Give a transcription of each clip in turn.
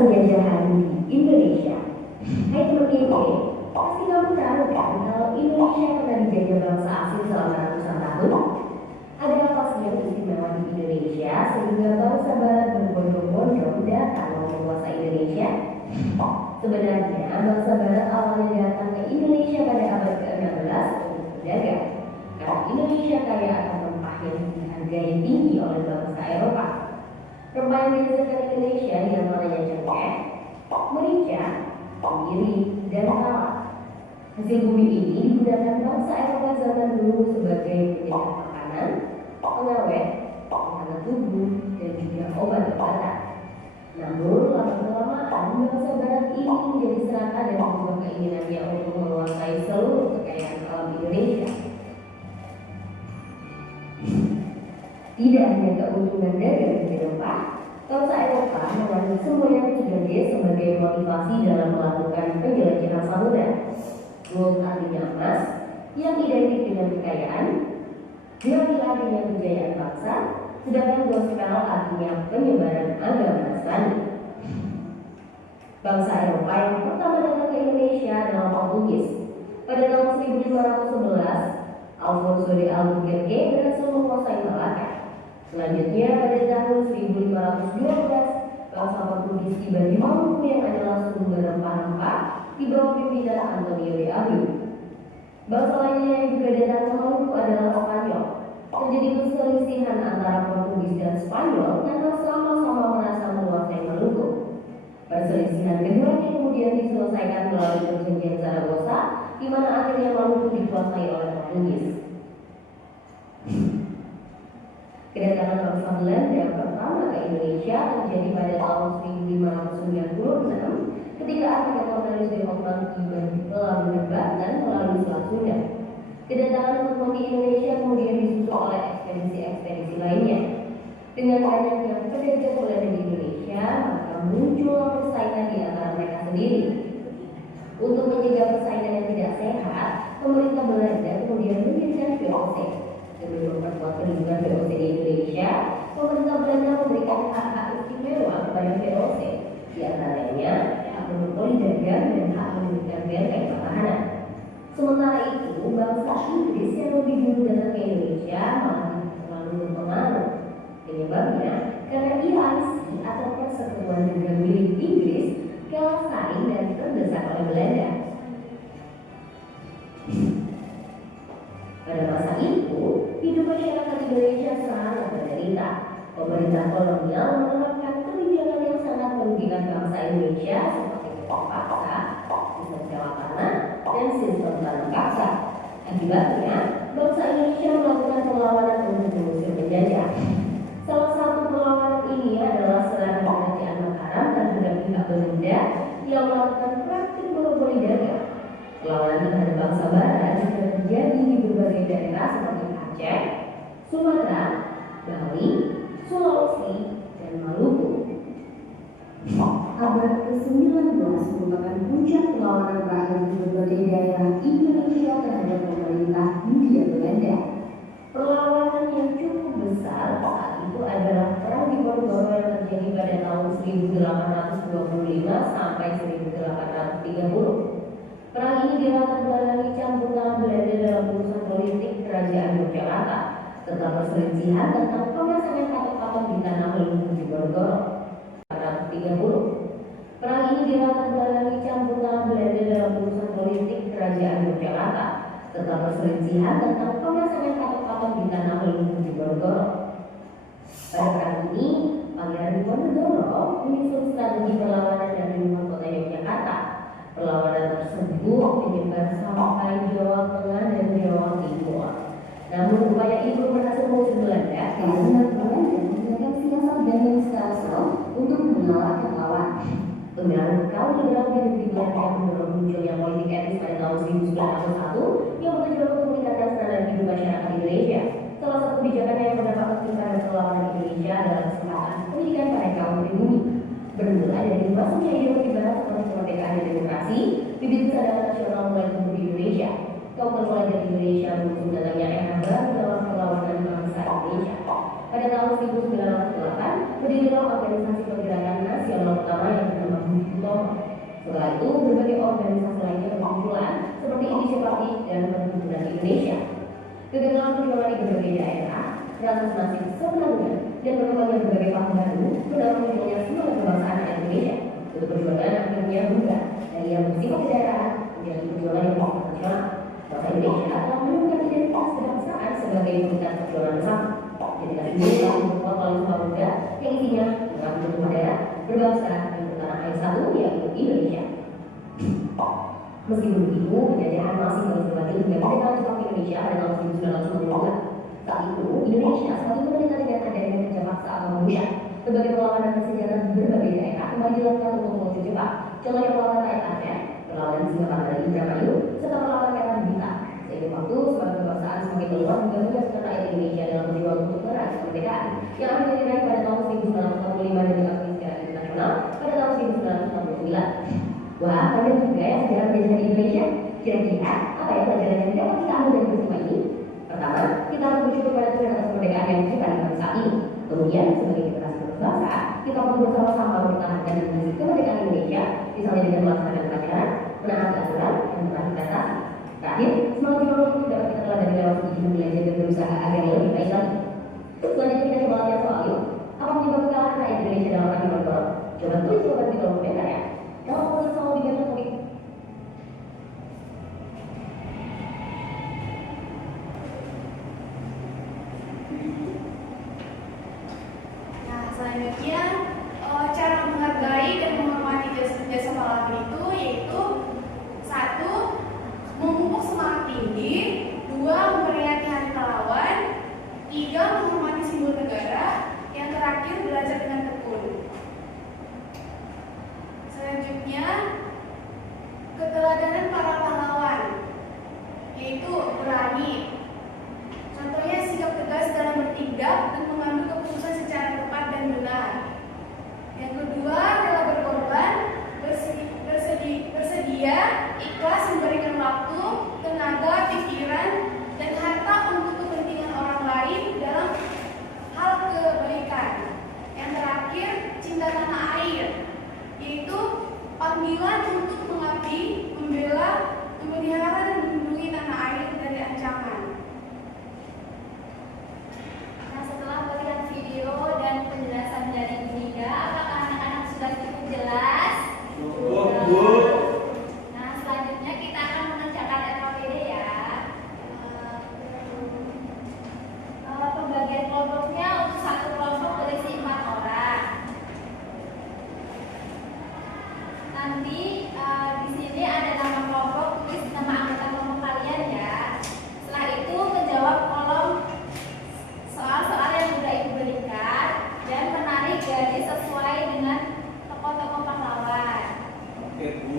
penjajahan di Indonesia. Hai teman-teman, pasti kamu tahu kan kalau Indonesia pernah dijajah bangsa asing selama ratusan tahun? Ada apa sih yang istimewa di Indonesia sehingga bangsa Barat berbondong-bondong datang menguasai Indonesia? Sebenarnya bangsa Barat awalnya datang ke Indonesia pada abad ke-16 untuk berdagang, karena Indonesia kaya akan rempah yang dihargai tinggi oleh bangsa Eropa. Rempah yang dihasilkan Indonesia diantaranya cengkeh, merica, kemiri, dan kawat. Hasil bumi ini digunakan bangsa Eropa zaman dulu sebagai penyegar makanan, pengawet, penghangat tubuh, dan juga obat-obatan. Namun, lama-kelamaan bangsa Barat ini menjadi serakah dan berubah keinginannya untuk menguasai seluruh kekayaan alam Indonesia. Tidak hanya keuntungan dagang di rempah, bangsa Eropa mengambil semua yang 3D sebagai motivasi dalam melakukan penjelajahan samudra. Gold artinya emas, yang identik dengan kekayaan, Grail artinya kejayaan bangsa, sedangkan gospel artinya penyebaran agama Nasrani. Bangsa Eropa yang pertama datang ke Indonesia adalah Portugis. Pada tahun 1511, Alfonso de Albuquerque berhasil menguasai Malaka. Selanjutnya pada tahun 1512, bangsa Portugis tiba di Maluku yang adalah sumber rempah-rempah di bawah pimpinan Antonio de Abreu. Bangsa lainnya yang juga datang ke Maluku adalah Spanyol. Terjadi perselisihan antara Portugis dan Spanyol karena sama-sama merasa menguasai Maluku. Perselisihan keduanya kemudian diselesaikan melalui perjanjian Zaragoza, di mana akhirnya Maluku dikuasai oleh Portugis. Kedatangan bangsa Belanda pertama ke Indonesia terjadi pada tahun 1596 ketika armada Cornelis de Houtman tiba di Pelabuhan Banten melalui Selat Sunda. Kedatangan teman di Indonesia kemudian disusul oleh ekspedisi-ekspedisi lainnya. Dengan banyaknya pedagang Belanda di Indonesia, maka muncul persaingan di antara mereka sendiri. Untuk mencegah persaingan yang tidak sehat, pemerintah Belanda kemudian mendirikan VOC. Demi memperkuat perlindungan VOC di Indonesia, pemerintah Belanda memberikan hak-hak istimewa kepada VOC, di antaranya hak monopoli dagang dan hak mendirikan benteng pertahanan. Sementara itu, bangsa Inggris yang lebih dulu datang ke Indonesia malah terlalu berpengaruh. Penyebabnya karena IAIC atau Persekutuan Dagang milik Inggris kalah saing dan terdesak oleh Belanda. Pada masa itu, hidup masyarakat Indonesia sangat menderita. Pemerintah kolonial menerapkan kebijakan yang sangat merugikan bangsa Indonesia seperti upah paksa, sistem sewa tanah, dan sistem tanah paksa. Akibatnya, bangsa Indonesia melakukan perlawanan untuk mengusir penjajah. Salah satu perlawanan ini adalah serangan kerajaan Mataram terhadap pihak Belanda yang melakukan praktik monopoli dagang. Perlawanan terhadap bangsa Barat juga terjadi di berbagai daerah seperti Aceh, Sumatera, Bali, Sulawesi, dan Maluku. Abad ke-19 merupakan puncak perlawanan rakyat di berbagai daerah Indonesia terhadap pemerintah Hindia Belanda. Perlawanan yang cukup besar saat itu adalah Perang Diponegoro yang terjadi pada tahun 1825 sampai 1830. Perang ini dilatar belakangi campur tangan Belanda dalam urusan politik kerajaan Yogyakarta, serta perselisihan tentang pemasangan patok-patok di tanah leluhur Diponegoro. 1830. Perang ini dilatar belakangi campur tangan Belanda dalam urusan politik kerajaan Yogyakarta, serta perselisihan tentang pemasangan patok-patok di tanah leluhur Diponegoro. Pada perang ini, Pangeran Diponegoro menyusun strategi perlawanan dari luar kota Yogyakarta. Perlawanan tersebut menyebar sampai Jawa Tengah dan Jawa Timur. Namun upaya itu berhasil mengusir Belanda karena Belanda menggunakan siasat Daniel Stassel untuk mengalahkan lawan. Pembelaan kaum liberal di negeri Belanda mendorong munculnya politik etis pada tahun 1901 yang bertujuan untuk meningkatkan standar hidup masyarakat Indonesia. Salah satu kebijakan yang berdampak penting pada perlawanan Indonesia adalah kesempatan pendidikan pada kaum pribumi. Bermula dari masuknya ideologi barat seperti kemerdekaan dan demokrasi, bibit kesadaran nasional mulai tumbuh di Indonesia. Kaum terpelajar di Indonesia mendukung datangnya era baru dalam perlawanan bangsa Indonesia. Pada tahun 1908, berdirilah organisasi pergerakan nasional pertama yang bernama Oktober. Setelah itu, berbagai organisasi lainnya bermunculan seperti Indonesia Praktis dan Perhimpunan Indonesia. Kegagalan perjuangan di berbagai daerah, rasa nasib sebenarnya, dan berkembangnya berbagai paham baru mendorong munculnya semangat kebangsaan Indonesia. Untuk perjuangan akhirnya berubah dari yang bersifat kedaerahan menjadi perjuangan yang bersifat nasional. Bangsa Indonesia telah menemukan identitas kebangsaan sebagai identitas perjuangan bersama. Identitas ini telah dibuat oleh sebuah muda yang isinya mengaku bentuk daerah, berbangsa, dan bertanah air satu yaitu Indonesia. Meskipun begitu, penjajahan masih terus berlanjut hingga kedatangan Jepang ke Indonesia pada tahun 1962. Saat itu, Indonesia selalu menerima dengan adanya kerja paksa atau Indonesia. Berbagai perlawanan bersenjata di berbagai daerah kembali dilakukan untuk mengusir Jepang. Contohnya perlawanan rakyat Aceh, perlawanan di Singapura dan Indramayu, serta perlawanan merah di Blitar. Seiring waktu, semangat kebangsaan semakin keluar hingga menyaksikan rakyat Indonesia dalam berjuang untuk meraih kemerdekaan yang akhirnya diraih pada tahun 1945 dan diakui secara internasional pada tahun 1969. Wah, kalian juga ya sejarah penjajahan di Indonesia? Kira-kira apa ya pelajaran yang dapat kita ambil dari peristiwa ini? Pertama, kita harus bersyukur pada Tuhan atas kemerdekaan yang kita nikmati saat ini. Kemudian, sebagai generasi berbangsa, kita perlu bersama-sama mempertahankan dan mengisi kemerdekaan Indonesia, misalnya dengan melaksanakan pelajaran, menaati aturan, dan menaati prestasi. Terakhir, semangat juang itu dapat kita teladani lewat ujian belajar dan berusaha agar yang lebih baik lagi. Selanjutnya kita coba lihat soal yuk. Apa penyebab kekalahan rakyat Indonesia dalam perang Mongol? Coba tulis jawaban di kolom komentar ya. Kalau mau lihat soal lebih banyak topik. Nah, selanjutnya cara menghargai dan menghormati jasa pahlawan itu yaitu 1. Memupuk semangat tinggi, 2. Memperingati hari pahlawan, 3. Menghormati simbol negara, yang terakhir belajar dengan tekun. Selanjutnya, keteladanan para pahlawan yaitu berani. Contohnya sikap tegas dalam bertindak dan mengambil keputusan secara tepat dan benar. Yang kedua, rela berkorban, bersedia, ikhlas memberikan waktu, tenaga, pikiran, dan harta untuk kepentingan orang lain dalam hal kebaikan. Yang terakhir, cinta tanah air, yaitu panggilan untuk mengabdi, membela, memelihara, dan melindungi tanah air dari ancaman. Nah, setelah melihat video dan penjelasan dari Bu Nida, apakah anak-anak sudah cukup jelas? Cukup. Nah, selanjutnya kita akan mengerjakan RKPD ya. Pembagian kelompoknya untuk satu kelompok berisi 4 orang. Nanti di sini ada nama kelompok, tulis nama anggota kelompok kalian ya. Setelah itu menjawab kolom soal-soal yang sudah Ibu berikan dan menarik garis sesuai dengan tokoh-tokoh pahlawan. Oke, Bu.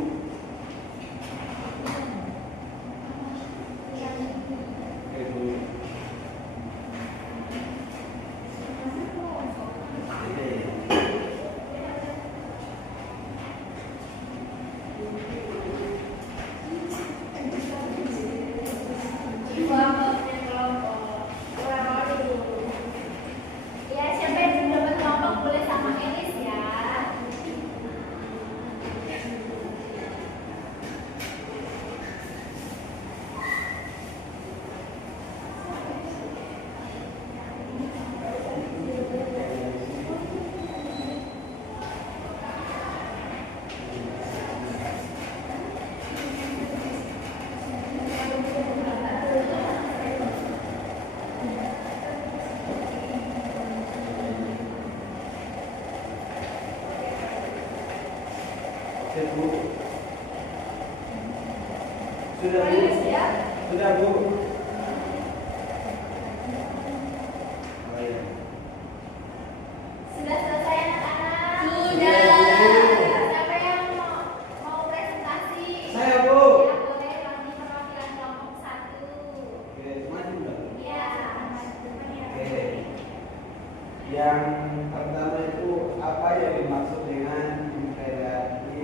Oke, Bu. Ya, siapa yang belum dapat kelompok boleh sama Elis ya. Oke, Bu. Sudah, Bu. Ya. Sudah, Bu. Oh, iya. Sudah selesai anak-anak? Sudah. Siapa yang mau presentasi? Saya, Bu. Ya, boleh Roni perwakilan kelompok 1. Oke, maju dong. Iya. Oke. Yang pertama itu apa yang dimaksud dengan imperialisme?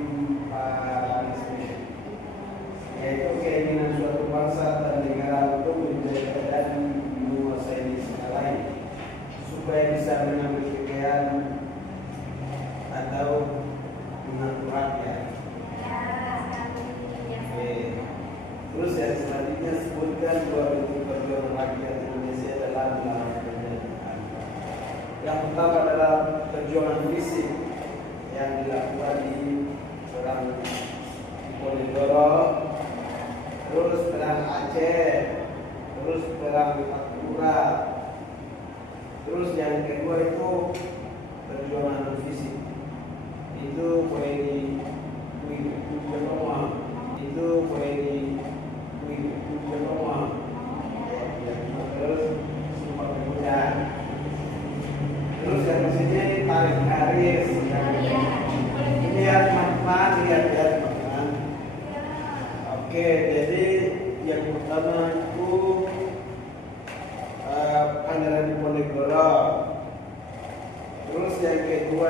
Yaitu keinginan suatu bangsa dan negara untuk menjajah dan menguasai negara lain supaya bisa mengambil kekayaan atau mengatur rakyat. kesulitan dalam pekerjaan. Yang pertama adalah perjuangan fisik yang dilakukan di perang Diponegoro, terus perang Aceh, terus perang Papua, terus yang kedua itu perjuangan fisik. Itu boleh di itu boleh di terus sumpah pemuda. Terus yang maksudnya tarik garis. Lihat teman-teman, lihat teman-teman. Oke, jadi yang pertama itu Pangeran Diponegoro. Terus yang kedua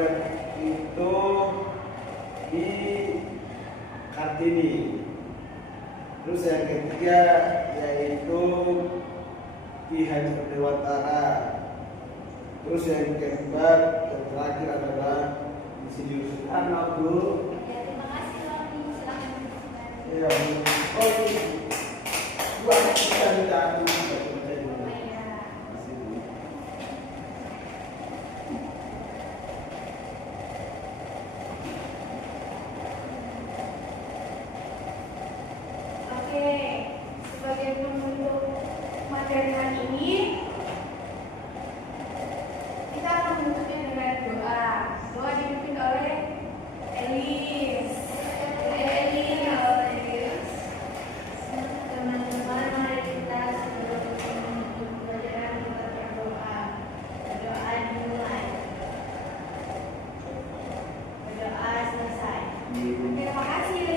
itu di Kartini. Terus yang ketiga yaitu di Hajar Dewantara. Terus yang keempat yang terakhir adalah di Sidius Soekarno. Ya, terima kasih Roni. Silakan. Ya, oh ini dua kita minta aku. Oh iya. Oke, sebagai penutup materi hari ini, kita akan menutupnya dengan doa. Doa dipimpin oleh Elis. Teman-teman, mari kita sebelum menutup pelajaran kita berdoa. Berdoa dimulai. Berdoa selesai. Terima kasih.